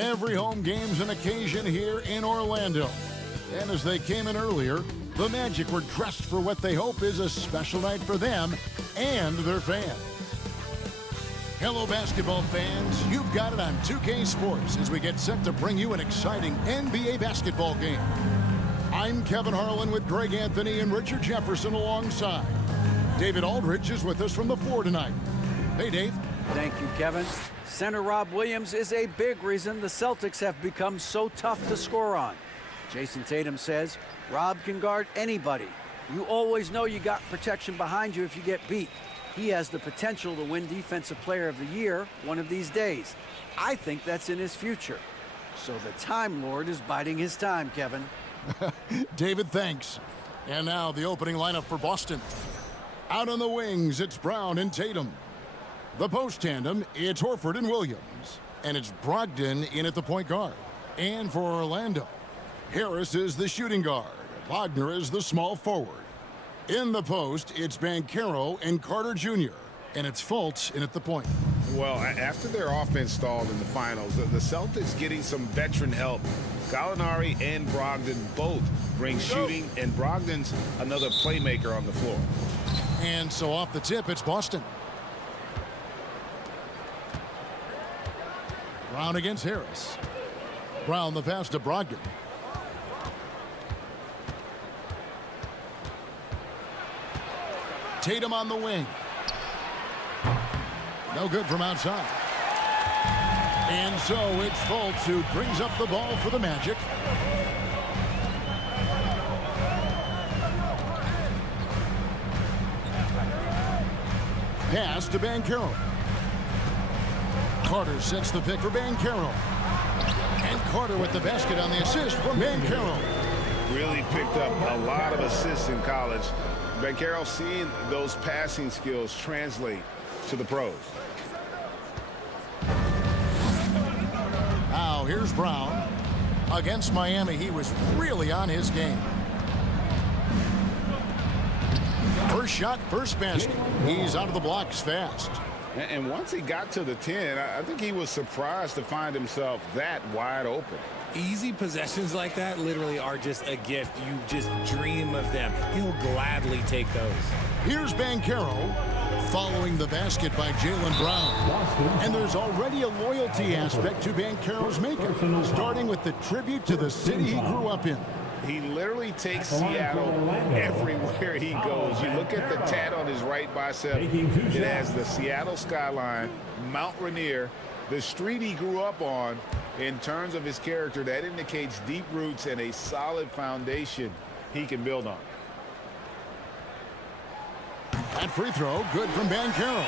Every home game's an occasion here in Orlando. And as they came in earlier, the Magic were dressed for what they hope is a special night for them and their fans. Hello, basketball fans. You've got it on 2K Sports as we get set to bring you an exciting NBA basketball game. I'm Kevin Harlan with Greg Anthony and Richard Jefferson alongside. David Aldridge is with us from the floor tonight. Hey, Dave. Thank you, Kevin. Center Rob Williams is a big reason the Celtics have become so tough to score on. Jason Tatum says Rob can guard anybody. You always know you got protection behind you if you get beat. He has the potential to win Defensive Player of the Year one of these days. I think that's in his future. So the Time Lord is biding his time, Kevin. David, thanks. And now the opening lineup for Boston. Out on the wings, it's Brown and Tatum. The post tandem, it's Horford and Williams. And it's Brogdon in at the point guard. And for Orlando, Harris is the shooting guard. Wagner is the small forward. In the post, it's Banchero and Carter Jr. And it's Fultz in at the point. Well, after their offense stalled in the finals, the Celtics getting some veteran help. Gallinari and Brogdon both bring shooting, and Brogdon's another playmaker on the floor. And so off the tip, it's Boston. Brown against Harris. Brown the pass to Brogdon. Tatum on the wing. No good from outside. And so it's Fultz who brings up the ball for the Magic. Pass to Banchero. Carter sets the pick for Banchero. And Carter with the basket on the assist from Banchero. Really picked up a lot of assists in college. Banchero seeing those passing skills translate to the pros. Now here's Brown. Against Miami, he was really on his game. First shot, first basket. He's out of the blocks fast. And once he got to the 10, I think he was surprised to find himself that wide open. Easy possessions like that literally are just a gift. You just dream of them. He'll gladly take those. Here's Banchero following the basket by Jaylen Brown. And there's already a loyalty aspect to Banchero's makeup, starting with the tribute to the city he grew up in. He literally takes Seattle everywhere he goes. You look at the tat on his right bicep. It has the Seattle skyline, Mount Rainier, the street he grew up on. In terms of his character, that indicates deep roots and a solid foundation he can build on. That free throw, good from Banchero.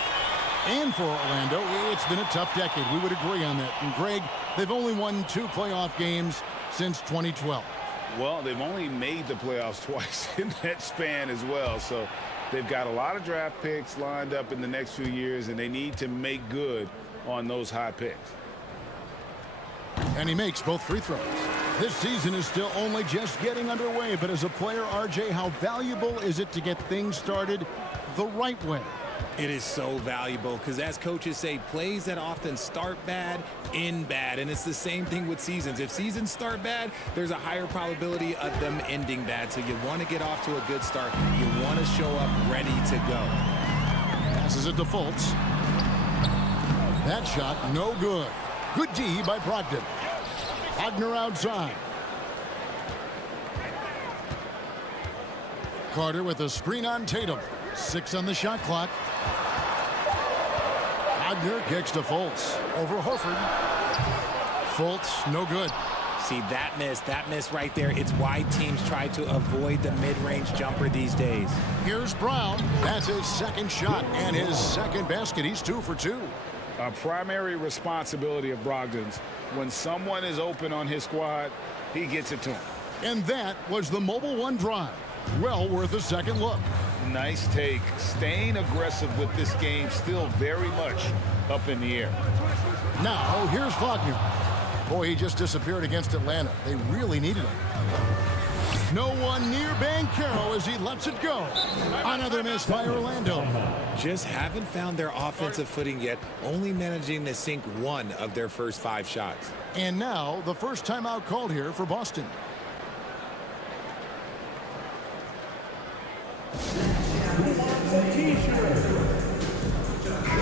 And for Orlando, it's been a tough decade. We would agree on that. And Greg, they've only won 2 playoff games since 2012. Well, they've only made the playoffs twice in that span as well. So they've got a lot of draft picks lined up in the next few years, and they need to make good on those high picks. And he makes both free throws. This season is still only just getting underway, but as a player, RJ, how valuable is it to get things started the right way? It is so valuable because, as coaches say, plays that often start bad, end bad. And it's the same thing with seasons. If seasons start bad, there's a higher probability of them ending bad. So you want to get off to a good start. You want to show up ready to go. Passes it to Fultz. That shot, no good. Good D by Brogdon. Wagner outside. Carter with a screen on Tatum. 6 on the shot clock. Wagner kicks to Fultz. Over Horford. Fultz, no good. See, that miss right there. It's why teams try to avoid the mid-range jumper these days. Here's Brown. That's his second shot and his second basket. He's 2 for 2. A primary responsibility of Brogdon's. When someone is open on his squad, he gets it to him. And that was the Mobile One drive. Well worth a second look. Nice take. Staying aggressive with this game, still very much up in the air. Now, here's Wagner. Boy, he just disappeared against Atlanta. They really needed him. No one near Banchero as he lets it go. Another miss by Orlando. Just haven't found their offensive footing yet, only managing to sink one of their first 5 shots. And now the first timeout called here for Boston.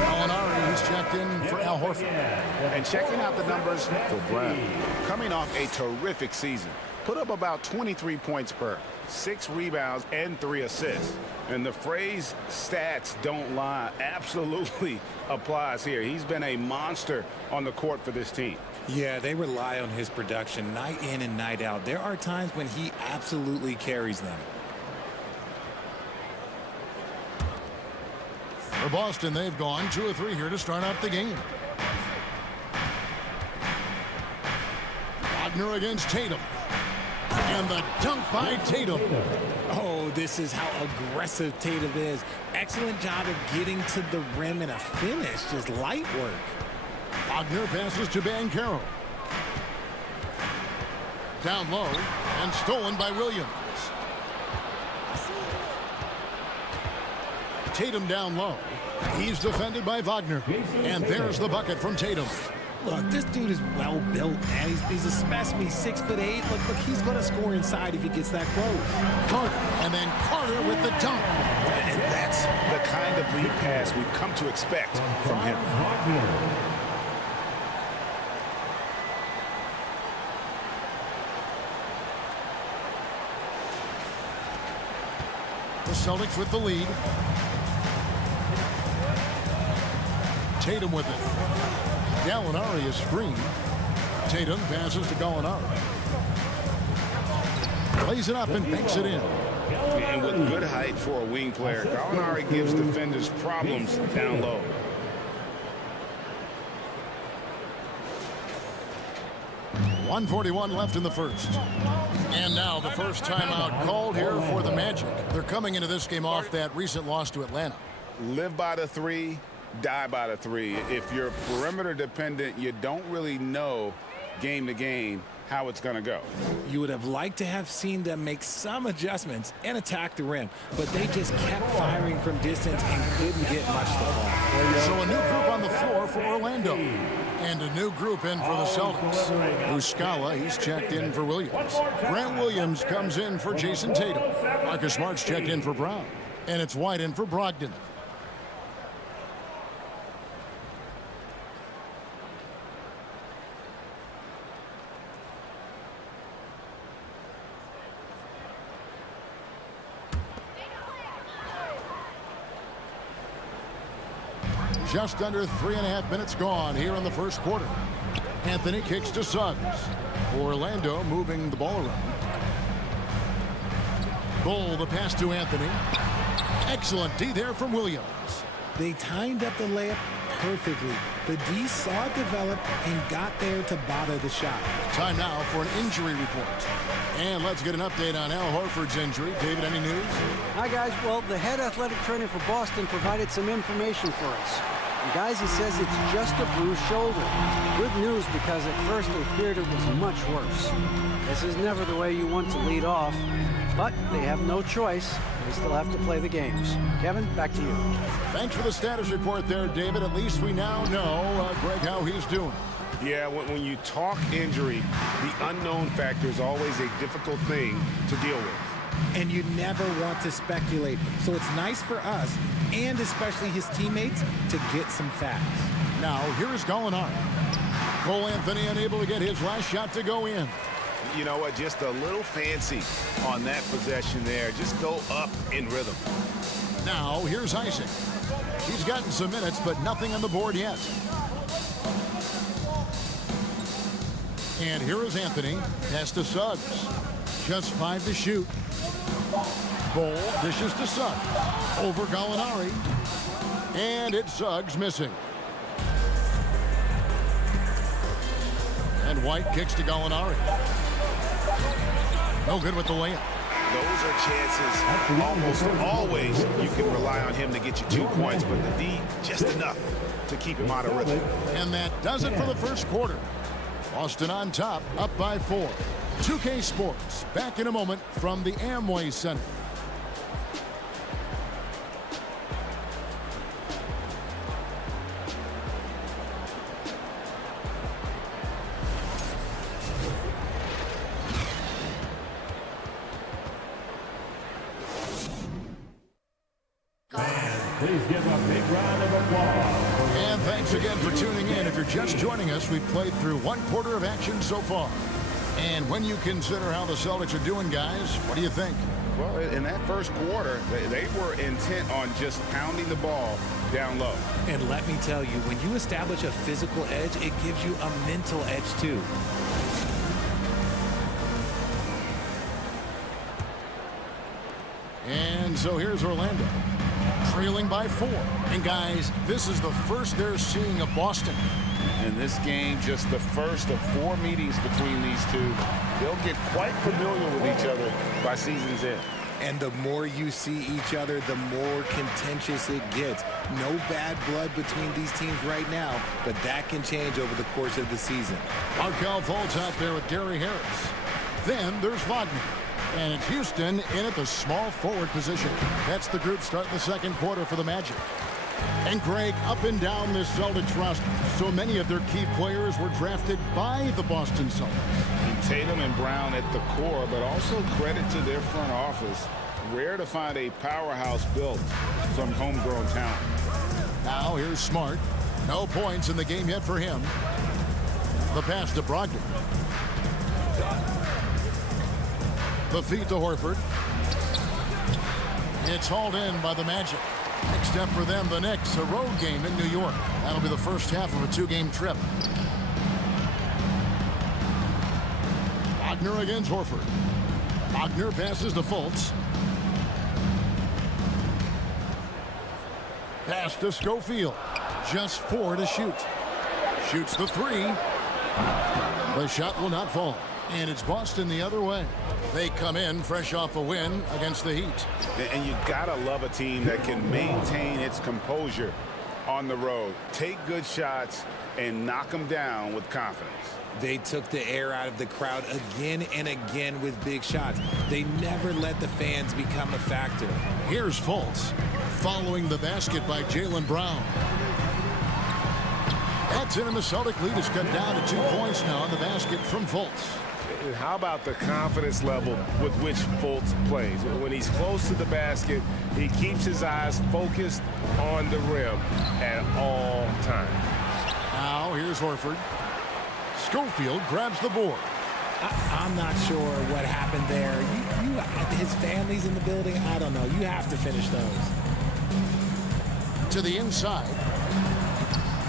Gallinari, he's checked in for Al Horford. And checking out the numbers for Brown. Coming off a terrific season. Put up about 23 points per, 6 rebounds, and 3 assists. And the phrase stats don't lie absolutely applies here. He's been a monster on the court for this team. Yeah, they rely on his production night in and night out. There are times when he absolutely carries them. For Boston, they've gone 2 of 3 here to start out the game. Wagner against Tatum. And the dunk by Tatum. Oh, this is how aggressive Tatum is. Excellent job of getting to the rim and a finish. Just light work. Wagner passes to Banchero. Down low and stolen by Williams. Tatum down low. He's defended by Wagner. And there's the bucket from Tatum. Look, this dude is well built, man. He's a specimen. He's 6'8". Look, he's going to score inside if he gets that close. Carter, and then Carter with the dunk. And that's the kind of lead pass we've come to expect from him. The Celtics with the lead. Tatum with it. Gallinari is screened. Tatum passes to Gallinari. Plays it up and banks it in. And with good height for a wing player, Gallinari gives defenders problems down low. .141 left in the first. And now the first timeout called here for the Magic. They're coming into this game off that recent loss to Atlanta. Live by the 3, die by the 3. If you're perimeter dependent, you don't really know game to game how it's going to go. You would have liked to have seen them make some adjustments and attack the rim, but they just kept firing from distance and couldn't get much to fall. So a new group on the floor for Orlando. And a new group in for the Celtics. Muscala, he's checked in for Williams. Grant Williams comes in for Jason Tatum. Marcus Smart's checked in for Brown. And it's White in for Brogdon. Just under 3.5 minutes gone here in the first quarter. Anthony kicks to Suggs. Orlando moving the ball around. Bull, the pass to Anthony. Excellent D there from Williams. They timed up the layup perfectly. The D saw it develop and got there to bother the shot. Time now for an injury report. And let's get an update on Al Horford's injury. David, any news? Hi, guys. Well, the head athletic trainer for Boston provided some information for us. And guys, he says it's just a bruised shoulder. Good news, because at first they feared it was much worse. This is never the way you want to lead off, but they have no choice. They still have to play the games. Kevin, back to you. Thanks for the status report there, David. At least we now know, Greg, how he's doing. Yeah, when you talk injury, the unknown factor is always a difficult thing to deal with. And you never want to speculate. So it's nice for us, and especially his teammates, to get some facts. Now, here is Gallinari. Cole Anthony unable to get his last shot to go in. You know what? Just a little fancy on that possession there. Just go up in rhythm. Now, here's Isaac. He's gotten some minutes, but nothing on the board yet. And here is Anthony. Pass to Suggs. Just 5 to shoot. Bull dishes to Suggs. Over Gallinari. And it's Suggs missing. And White kicks to Gallinari. No good with the layup. Those are chances almost always you can rely on him to get you 2 points, but the D just enough to keep him out of rhythm. And that does it for the first quarter. Boston on top, up by 4. 2K Sports, back in a moment from the Amway Center. Please give a big round of applause. And thanks again for tuning in. If you're just joining us, we've played through one quarter of action so far. And when you consider how the Celtics are doing, guys, what do you think? Well, in that first quarter, they were intent on just pounding the ball down low. And let me tell you, when you establish a physical edge, it gives you a mental edge too. And so here's Orlando, trailing by 4. And guys, this is the first they're seeing of Boston. In this game, just the first of 4 meetings between these two. They'll get quite familiar with each other by season's end. And the more you see each other, the more contentious it gets. No bad blood between these teams right now, but that can change over the course of the season. Markelle Fultz out there with Gary Harris. Then there's Wagner. And it's Houston in at the small forward position. That's the group starting the second quarter for the Magic. And Greg, up and down this Celtics roster, so many of their key players were drafted by the Boston Celtics. And Tatum and Brown at the core, but also credit to their front office. Rare to find a powerhouse built from homegrown talent. Now here's Smart. No points in the game yet for him. The pass to Brogdon. The feed to Horford. It's hauled in by the Magic. Next step for them, the Knicks, a road game in New York. That'll be the first half of a 2-game trip. Wagner against Horford. Wagner passes to Fultz. Pass to Schofield. Just 4 to shoot. Shoots the 3. The shot will not fall. And it's Boston the other way. They come in fresh off a win against the Heat. And you gotta love a team that can maintain its composure on the road. Take good shots and knock them down with confidence. They took the air out of the crowd again and again with big shots. They never let the fans become a factor. Here's Fultz following the basket by Jaylen Brown. That's in, and the Celtic lead is cut down to 2 points now on the basket from Fultz. And how about the confidence level with which Fultz plays? When he's close to the basket, he keeps his eyes focused on the rim at all times. Now here's Horford. Schofield grabs the board. I'm not sure what happened there. His family's in the building. I don't know. You have to finish those. To the inside.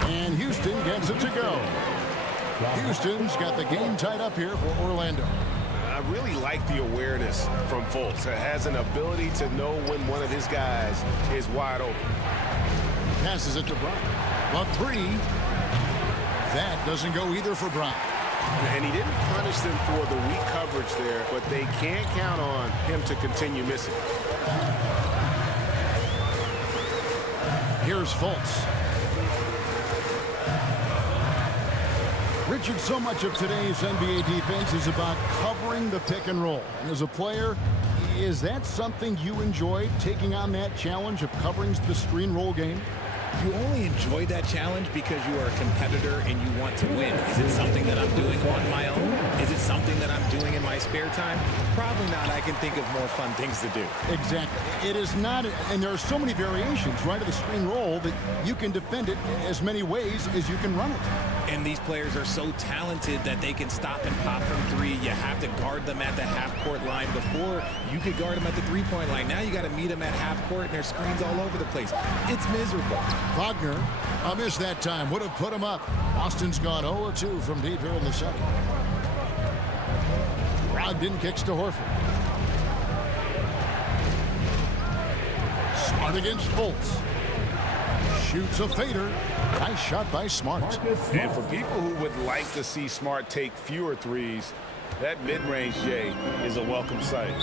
And Houston gets it to go. Houston's got the game tied up here for Orlando. I really like the awareness from Fultz. It has an ability to know when one of his guys is wide open. Passes it to Brown. The 3. That doesn't go either for Brown. And he didn't punish them for the weak coverage there, but they can't count on him to continue missing. Here's Fultz. Richard, so much of today's NBA defense is about covering the pick and roll. And as a player, is that something you enjoy, taking on that challenge of covering the screen roll game? You only enjoy that challenge because you are a competitor and you want to win. Is it something that I'm doing on my own? Is it something that I'm doing in my spare time? Probably not. I can think of more fun things to do. Exactly. It is not, and there are so many variations, right, of the screen roll that you can defend it as many ways as you can run it. And these players are so talented that they can stop and pop from 3. You have to guard them at the half-court line. Before, you could guard them at the 3-point line. Now you got to meet them at half-court, and there's screens all over the place. It's miserable. Wagner, a miss that time, would have put him up. Boston's gone 0-2 from deep here in the second. Brogdon kicks to Horford. Smart against Fultz. Shoots a fader. Nice shot by Smart. And for people who would like to see Smart take fewer threes, that mid-range J is a welcome sight.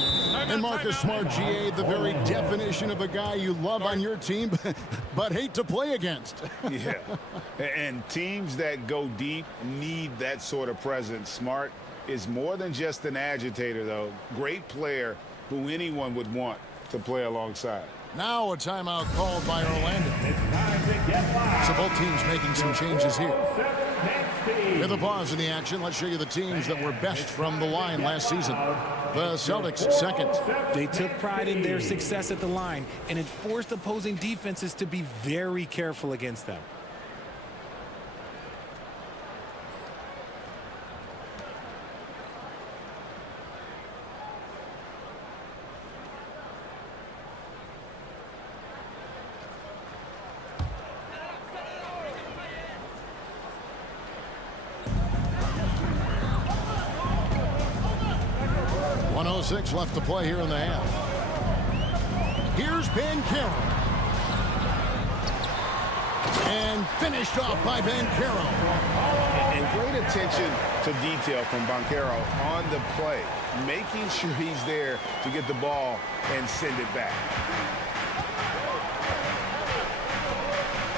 And Marcus Smart, GA, the very definition of a guy you love on your team, but hate to play against. Yeah. And teams that go deep need that sort of presence. Smart is more than just an agitator, though. Great player who anyone would want to play alongside. Now a timeout called by Orlando. So both teams making some changes here. With a pause in the action, let's show you the teams that were best from the line last season. The Celtics second. They took pride in their success at the line, and it forced opposing defenses to be very careful against them. .06 left to play here in the half. Here's Banchero. And finished off by Banchero. And great attention to detail from Banchero on the play, making sure he's there to get the ball and send it back.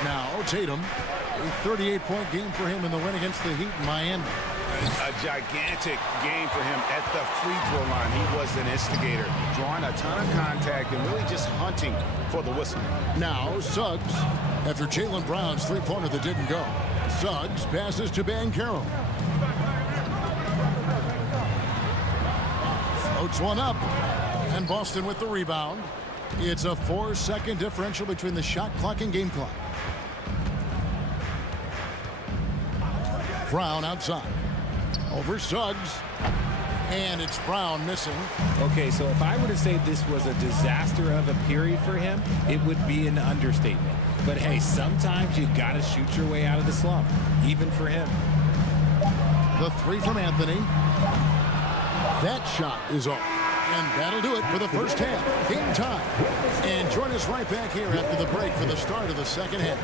Now Tatum, a 38-point game for him in the win against the Heat in Miami. A gigantic game for him at the free throw line. He was an instigator, drawing a ton of contact and really just hunting for the whistle. Now Suggs, after Jaylen Brown's three-pointer that didn't go. Suggs passes to Banchero. Floats one up. And Boston with the rebound. It's a 4-second differential between the shot clock and game clock. Brown outside. Over Suggs. And it's Brown missing. Okay, so if I were to say this was a disaster of a period for him, it would be an understatement. But hey, sometimes you got to shoot your way out of the slump, even for him. The three from Anthony. That shot is off. And that'll do it for the first half. Game time. And join us right back here after the break for the start of the second half.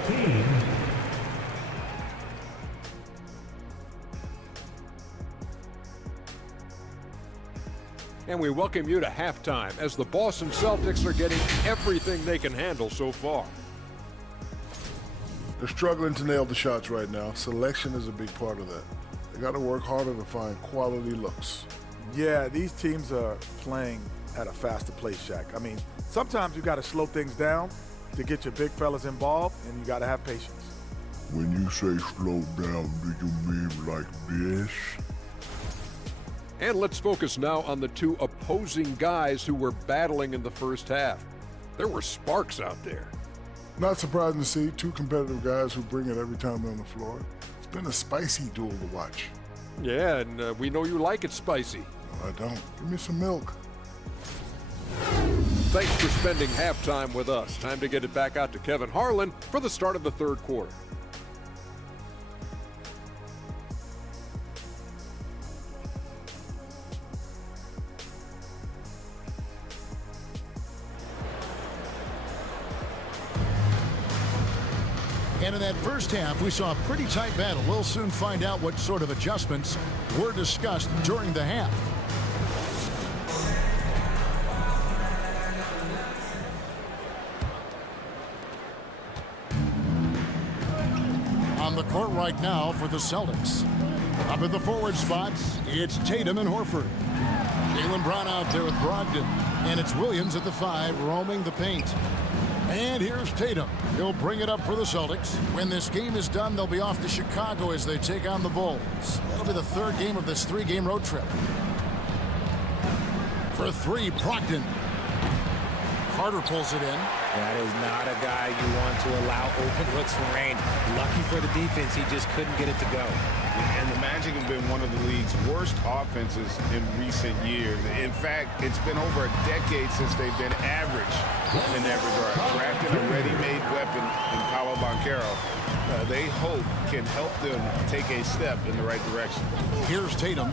And we welcome you to halftime as the Boston Celtics are getting everything they can handle so far. They're struggling to nail the shots right now. Selection is a big part of that. They got to work harder to find quality looks. Yeah, these teams are playing at a faster pace, Shaq. I mean, sometimes you got to slow things down to get your big fellas involved, and you got to have patience. When you say slow down, do you mean like this? And let's focus now on the two opposing guys who were battling in the first half. There were sparks out there. Not surprising to see two competitive guys who bring it every time they're on the floor. It's been a spicy duel to watch. Yeah, and we know you like it spicy. No, I don't. Give me some milk. Thanks for spending halftime with us. Time to get it back out to Kevin Harlan for the start of the third quarter. And in that first half, we saw a pretty tight battle. We'll soon find out what sort of adjustments were discussed during the half. On the court right now for the Celtics. Up at the forward spots, it's Tatum and Horford. Jaylen Brown out there with Brogdon. And it's Williams at the 5, roaming the paint. And here's Tatum. He'll bring it up for the Celtics. When this game is done, they'll be off to Chicago as they take on the Bulls. That'll be the third game of this 3-game road trip. For 3, Brogdon. Carter pulls it in. That is not a guy you want to allow open looks for rain. Lucky for the defense, he just couldn't get it to go. And the Magic have been one of the league's worst offenses in recent years. In fact, it's been over a decade since they've been average in that regard. Drafting a ready-made weapon in Paolo Banchero, they hope can help them take a step in the right direction. Here's Tatum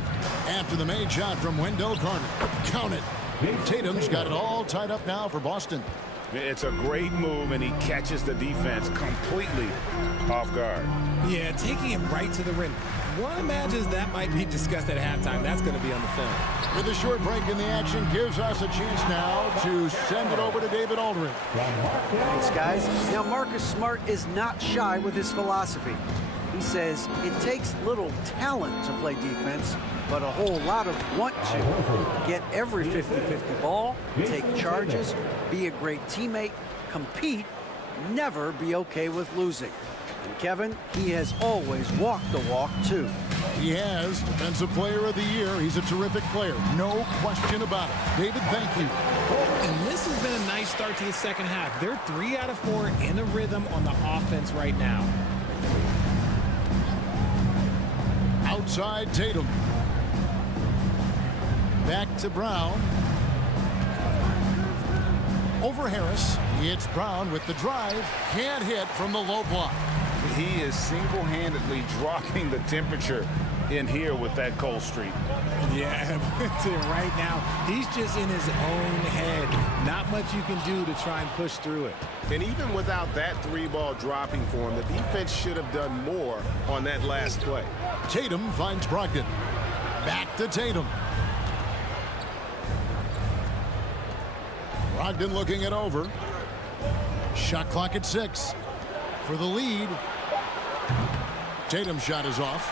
after the made shot from Wendell Carter. Count it. Tatum's got it all tied up now for Boston. It's a great move, and he catches the defense completely off guard. Yeah, taking him right to the rim. One imagines that might be discussed at halftime. That's going to be on the film. With a short break in the action, gives us a chance now to send it over to David Aldridge. Thanks, guys. Now, Marcus Smart is not shy with his philosophy. He says it takes little talent to play defense, but a whole lot of want to. Get every 50-50 ball, take charges, be a great teammate, compete, never be okay with losing. And Kevin, he has always walked the walk, too. He has Defensive Player of the Year. He's a terrific player. No question about it. David, thank you. And this has been a nice start to the second half. They're 3 out of 4 in a rhythm on the offense right now. Outside Tatum. Back to Brown. Over Harris. It's Brown with the drive. Can't hit from the low block. He is single-handedly dropping the temperature in here with that cold streak. Yeah, right now, he's just in his own head. Not much you can do to try and push through it. And even without that 3-ball dropping for him, the defense should have done more on that last play. Tatum finds Brogdon. Back to Tatum. Brogdon looking it over. Shot clock at 6. For the lead. Tatum's shot is off.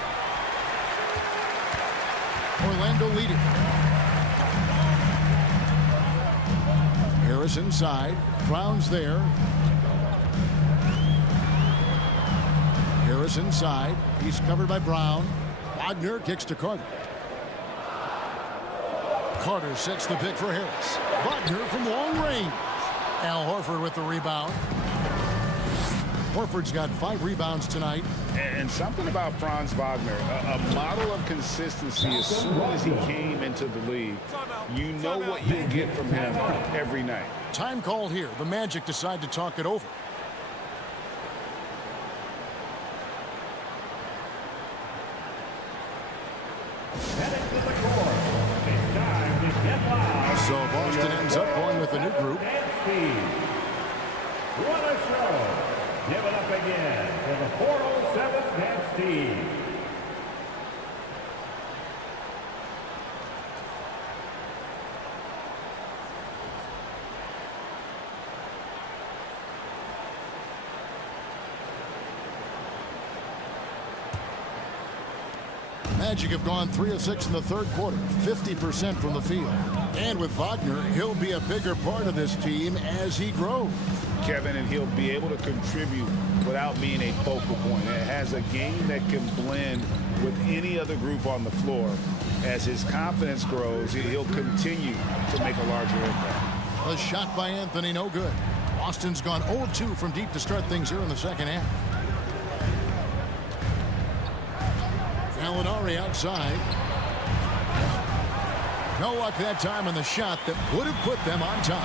Orlando leading. Harris inside. Brown's there. Harris inside. He's covered by Brown. Wagner kicks to Carter. Carter sets the pick for Harris. Wagner from long range. Al Horford with the rebound. Horford's got 5 rebounds tonight. And something about Franz Wagner, a model of consistency. As soon as he came into the league, you know what you'll get from him every night. Time called here. The Magic decide to talk it over. So Boston ends up going with a new group. What a show. Give it up again for the 407 Dance Team. Magic have gone 3 of 6 in the third quarter, 50% from the field. And with Wagner, he'll be a bigger part of this team as he grows. Kevin, and he'll be able to contribute without being a focal point. It has a game that can blend with any other group on the floor. As his confidence grows, he'll continue to make a larger impact. A shot by Anthony, no good. Boston's gone 0-2 from deep to start things here in the second half. Gallinari outside. No luck that time on the shot that would have put them on top.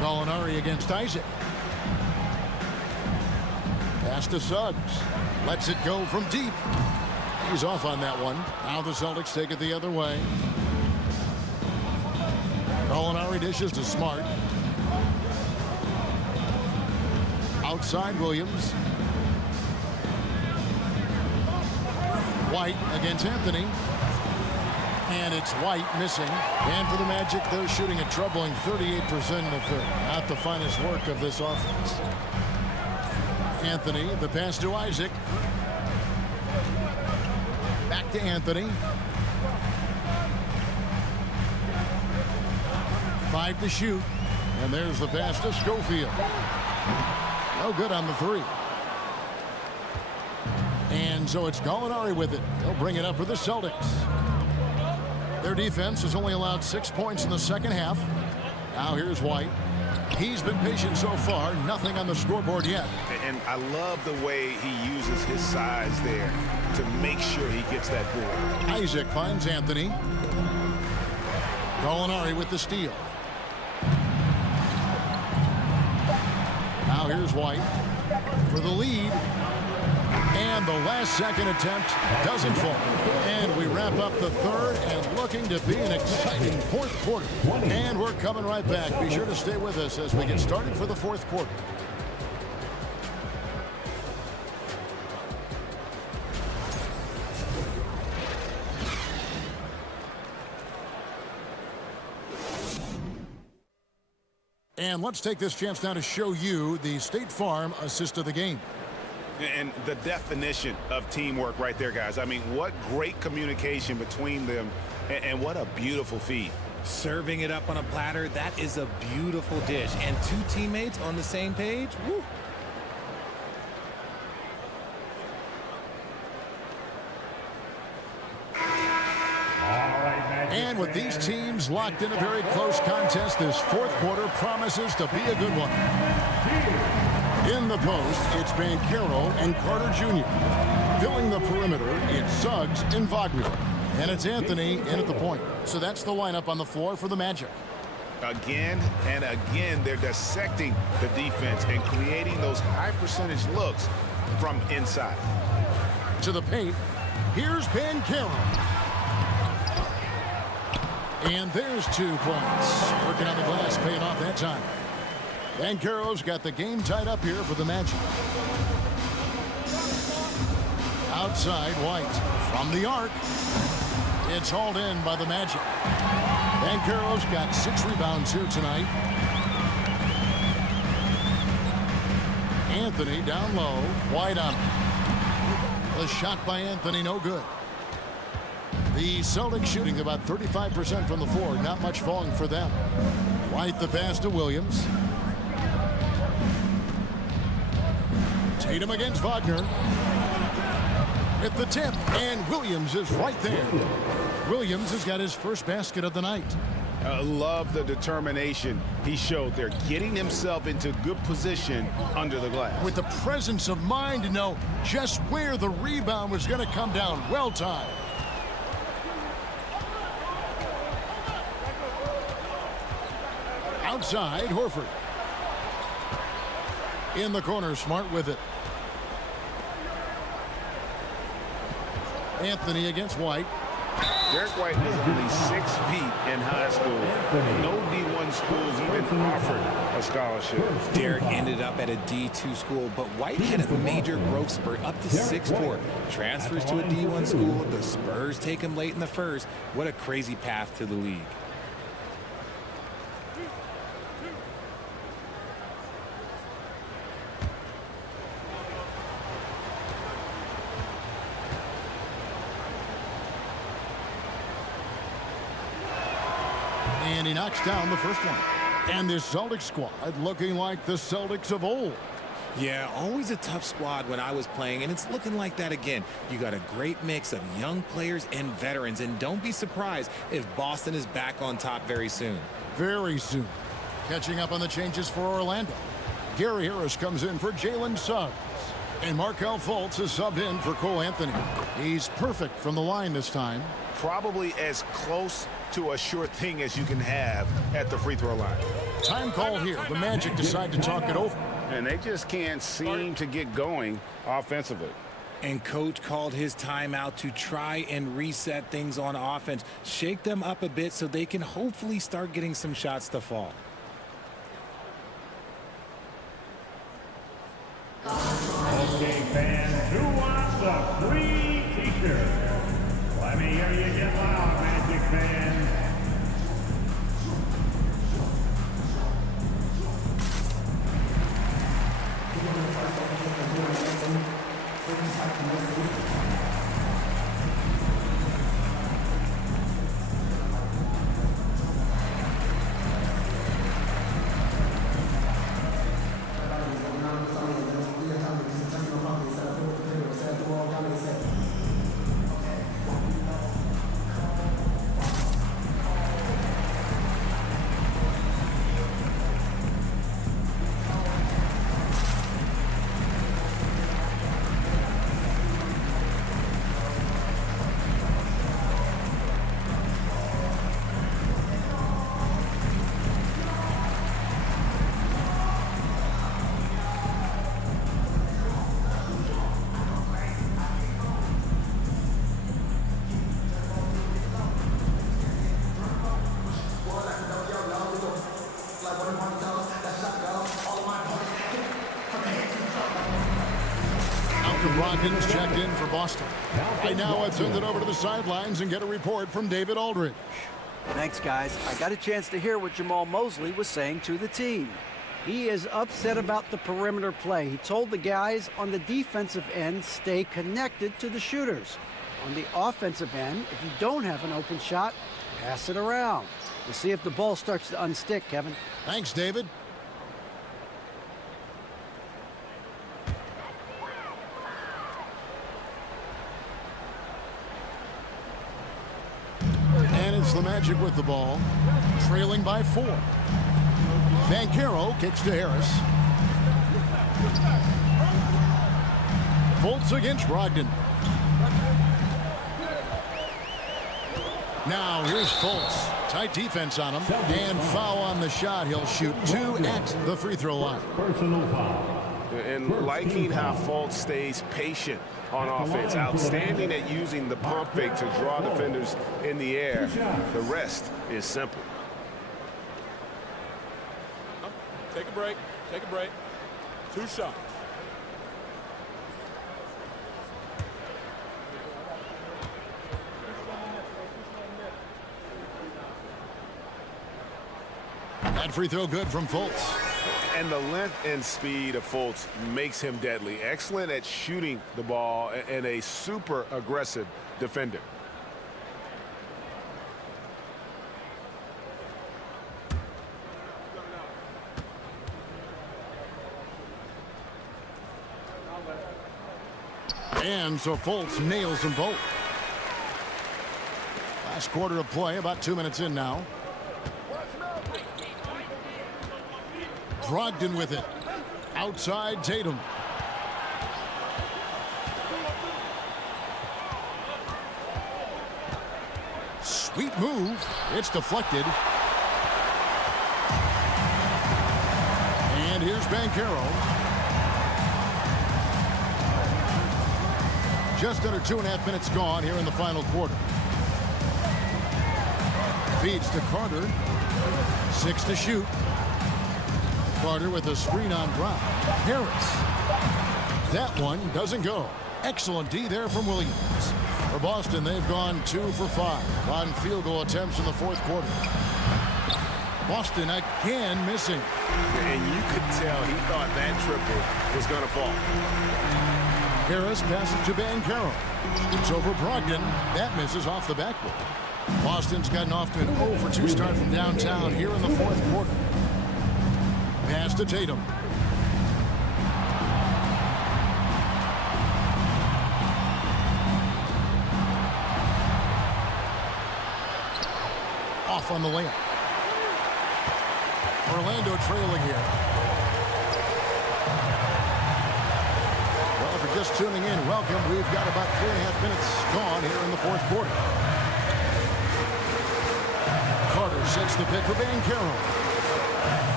Gallinari against Isaac. Pass to Suggs. Lets it go from deep. He's off on that one. Now the Celtics take it the other way. Gallinari dishes to Smart. Outside Williams. White against Anthony. And it's White missing. And for the Magic, they're shooting a troubling 38% in the third. Not the finest work of this offense. Anthony, the pass to Isaac. Back to Anthony. 5 to shoot. And there's the pass to Schofield. No good on the 3. And so it's Gallinari with it. He'll bring it up for the Celtics. Their defense has only allowed 6 points in the second half. Now here's White. He's been patient so far. Nothing on the scoreboard yet. And I love the way he uses his size there to make sure he gets that board. Isaac finds Anthony. Gallinari with the steal. Now here's White for the lead. And the last second attempt doesn't fall. And we wrap up the third and looking to be an exciting fourth quarter. And we're coming right back. Be sure to stay with us as we get started for the fourth quarter. And let's take this chance now to show you the State Farm assist of the game. And the definition of teamwork right there, guys. I mean, what great communication between them, and what a beautiful feed. Serving it up on a platter, that is a beautiful dish. And two teammates on the same page, woo. And with these teams locked in a very close contest, this fourth quarter promises to be a good one. In the post, it's Banchero and Carter Jr. Filling the perimeter, it's Suggs and Wagner. And it's Anthony in at the point. So that's the lineup on the floor for the Magic. Again and again, they're dissecting the defense and creating those high percentage looks from inside. To the paint, here's Banchero. And there's 2 points. Working on the glass, paying off that time. Banchero's got the game tied up here for the Magic. Outside, White from the arc. It's hauled in by the Magic. Banchero's got 6 rebounds here tonight. Anthony down low. White on him. The shot by Anthony, no good. The Celtics shooting about 35% from the floor. Not much falling for them. White the pass to Williams. Tatum against Wagner. At the tip, and Williams is right there. Williams has got his first basket of the night. I love the determination he showed there, getting himself into good position under the glass. With the presence of mind to know just where the rebound was going to come down. Well timed. Outside, Horford. In the corner, Smart with it. Anthony against White. Derek White was only 6 feet in high school. No D1 schools even offered a scholarship. Derek ended up at a D2 school, but White had a major growth spurt up to 6'4". Transfers to a D1 school. The Spurs take him late in the first. What a crazy path to the league. And he knocks down the first one. And this Celtics squad looking like the Celtics of old. Yeah, always a tough squad when I was playing, and it's looking like that again. You got a great mix of young players and veterans, and don't be surprised if Boston is back on top very soon. Very soon. Catching up on the changes for Orlando. Gary Harris comes in for Jalen Suggs. And Markelle Fultz is subbed in for Cole Anthony. He's perfect from the line this time. Probably as close to a sure thing as you can have at the free throw line. Time call here. The Magic decide to talk it over. And they just can't seem to get going offensively. And coach called his timeout to try and reset things on offense. Shake them up a bit so they can hopefully start getting some shots to fall. Okay, fans, who wants a free t-shirt? Let me hear you get loud, Magic fans. Brockins checked in for Boston. Right now, let's send it over to the sidelines and get a report from David Aldridge. Thanks, guys. I got a chance to hear what Jamal Mosley was saying to the team. He is upset about the perimeter play. He told the guys on the defensive end, stay connected to the shooters. On the offensive end, if you don't have an open shot, pass it around. We'll see if the ball starts to unstick, Kevin. Thanks, David. And it's the Magic with the ball, trailing by 4. Banchero kicks to Harris. Fultz against Brogdon. Now here's Fultz. Tight defense on him. And foul on the shot. He'll shoot 2 at the free throw line. Personal foul. And liking how Fultz stays patient on offense. Outstanding at using the pump fake to draw defenders in the air. The rest is simple. Take a break. Take a break. 2 shots. That free throw good from Fultz. And the length and speed of Fultz makes him deadly. Excellent at shooting the ball and a super aggressive defender. And so Fultz nails them both. Last quarter of play, about 2 minutes in now. Brogdon with it. Outside Tatum. Sweet move. It's deflected. And here's Banchero. Just under 2.5 minutes gone here in the final quarter. Feeds to Carter. 6 to shoot. Carter with a screen on Brown. Harris. That one doesn't go. Excellent D there from Williams. For Boston, they've gone 2 for 5 on field goal attempts in the fourth quarter. Boston again missing. And you could tell he thought that triple was going to fall. Harris passes to Banchero. It's over Brogdon. That misses off the backboard. Boston's gotten off to an 0 for 2 start from downtown here in the fourth quarter. Pass to Tatum. Off on the layup. Orlando trailing here. Well, if you're just tuning in, welcome. We've got about 3.5 minutes gone here in the fourth quarter. Carter sets the pick for Banchero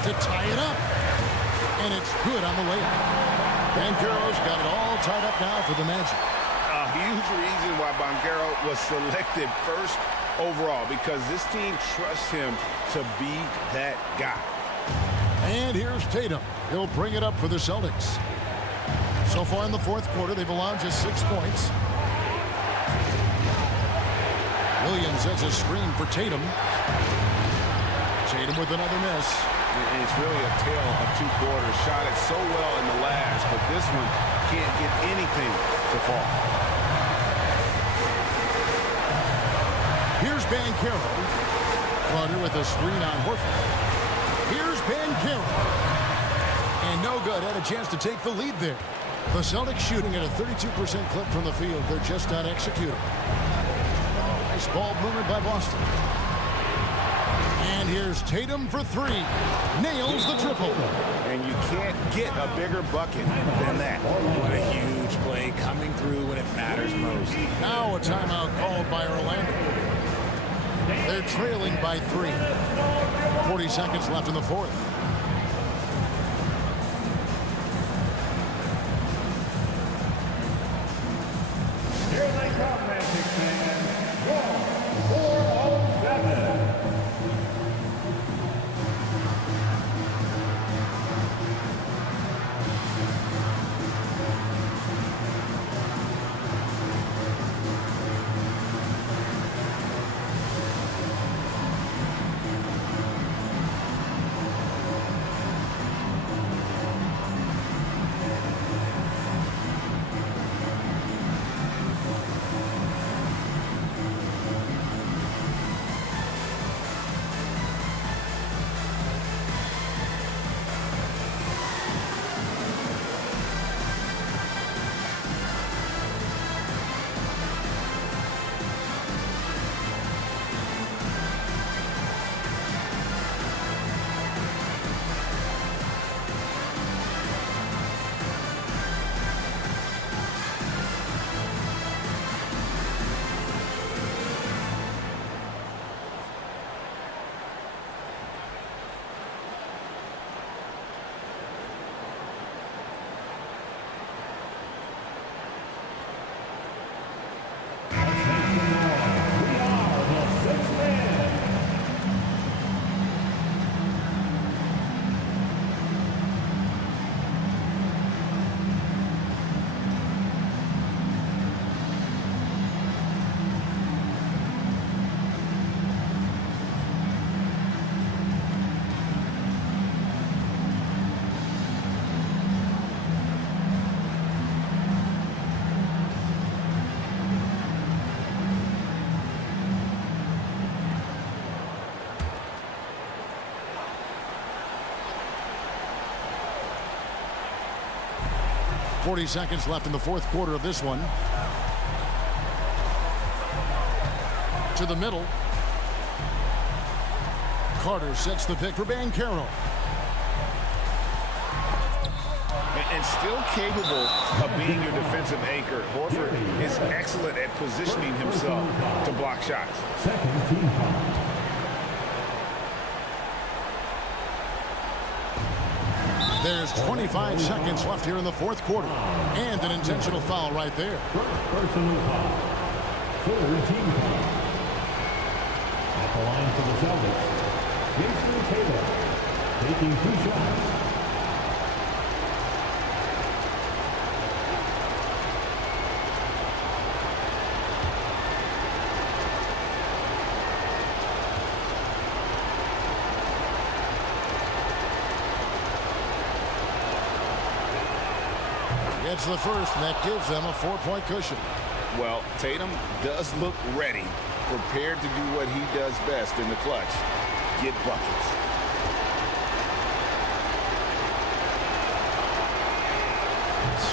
to tie it up. And it's good on the layup. Banchero's got it all tied up now for the Magic. A huge reason why Banchero was selected first overall, because this team trusts him to be that guy. And here's Tatum. He'll bring it up for the Celtics. So far in the fourth quarter, they've allowed just 6 points. Williams has a screen for Tatum. Tatum with another miss. And it's really a tale of 2 quarters. Shot it so well in the last, but this one can't get anything to fall. Here's Banchero. Carter with a screen on Horford. Here's Banchero. And no good. Had a chance to take the lead there. The Celtics shooting at a 32% clip from the field. They're just not executing. Nice ball movement by Boston. And here's Tatum for 3. Nails the triple. And you can't get a bigger bucket than that. What a huge play coming through when it matters most. Now a timeout called by Orlando. They're trailing by 3. 40 seconds left in the fourth. Here they come, Magic fans. 407. 40 seconds left in the fourth quarter of this one. To the middle. Carter sets the pick for Banchero. And still capable of being your defensive anchor, Horford is excellent at positioning himself to block shots. Second team foul. There's 25 seconds left here in the fourth quarter. And an intentional foul right there. First personal foul. Third team foul. At the line for the Celtics, Jason Tatum taking 2 shots. It's the first, and that gives them a 4-point cushion. Well, Tatum does look ready, prepared to do what he does best in the clutch, get buckets.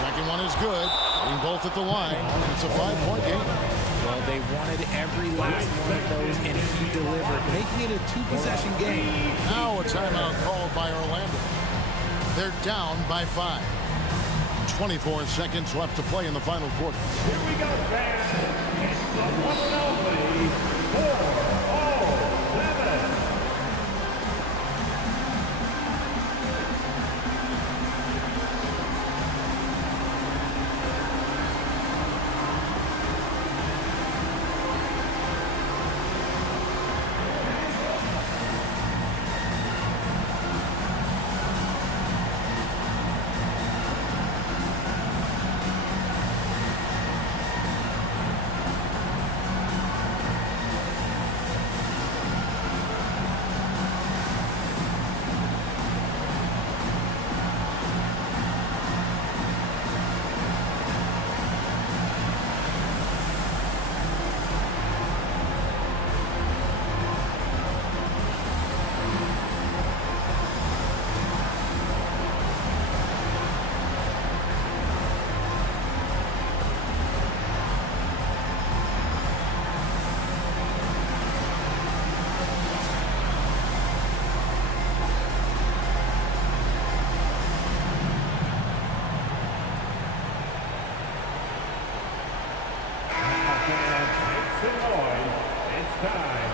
Second one is good. Getting both at the line. It's a 5-point game. Well, they wanted every last one of those, and he delivered, making it a 2-possession game. Now a timeout called by Orlando. They're down by 5. 24 seconds left to play in the final quarter. Here we go, fans. It's the one and only 4-0-7.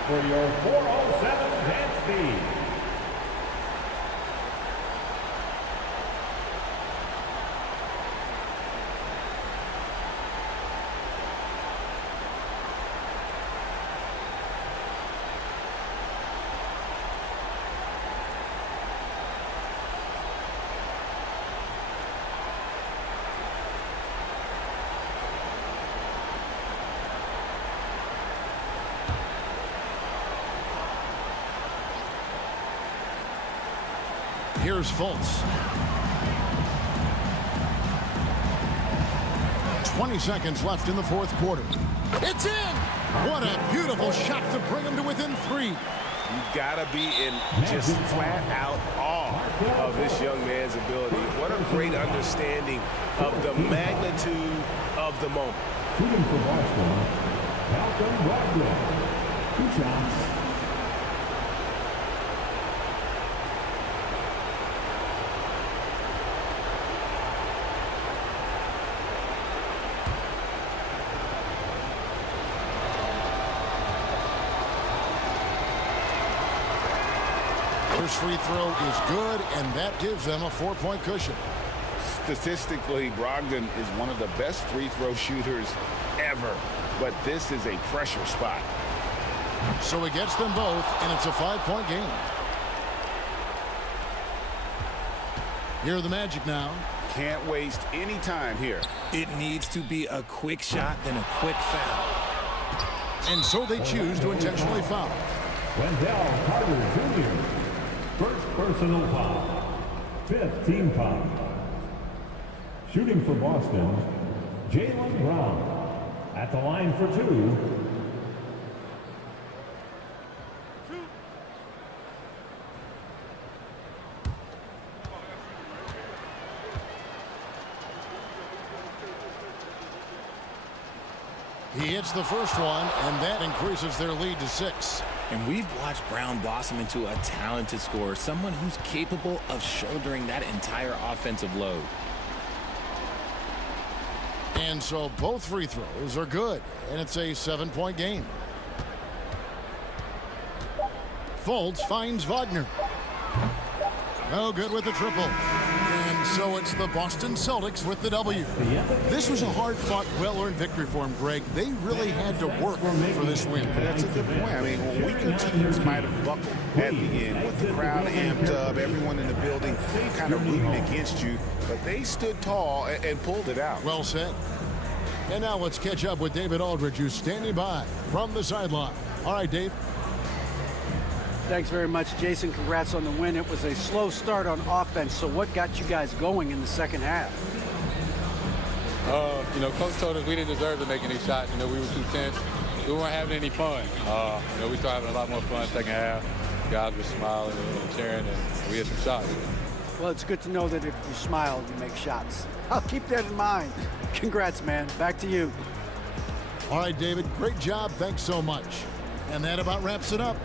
For your 407 dance speed. Here's Fultz. 20 seconds left in the fourth quarter. It's in! What a beautiful shot to bring him to within 3. You gotta be in just flat out awe of this young man's ability. What a great understanding of the magnitude of the moment. Shooting for Boston, Malcolm Brogdon. 2 shots. First free throw is good, and that gives them a 4-point cushion. Statistically, Brogdon is one of the best free throw shooters ever, but this is a pressure spot. So he gets them both, and it's a 5-point game. Here are the Magic now. Can't waste any time here. It needs to be a quick shot, then a quick foul. And so they choose to intentionally foul. Wendell Carter Jr. First personal foul. 5th team foul. Shooting for Boston, Jaylen Brown. At the line for 2. He hits the first one, and that increases their lead to 6. And we've watched Brown blossom into a talented scorer, someone who's capable of shouldering that entire offensive load. And so both free throws are good, and it's a 7-point game. Fultz finds Wagner. No good with the triple. And so it's the Boston Celtics with the W. This was a hard-fought, well-earned victory for them, Greg. They really had to work for this win. That's a good point. I mean, weaker teams might have buckled at the end with the crowd amped up, everyone in the building kind of rooting against you, but they stood tall and pulled it out. Well said. And now let's catch up with David Aldridge, who's standing by from the sideline. All right, Dave. Thanks very much, Jason. Congrats on the win. It was a slow start on offense, so what got you guys going in the second half? You know, Coach told us we didn't deserve to make any shots. You know, we were too tense. We weren't having any fun. You know, we started having a lot more fun second half. Guys were smiling and cheering, and we had some shots. Well, it's good to know that if you smile, you make shots. I'll keep that in mind. Congrats, man. Back to you. All right, David. Great job. Thanks so much. And that about wraps it up.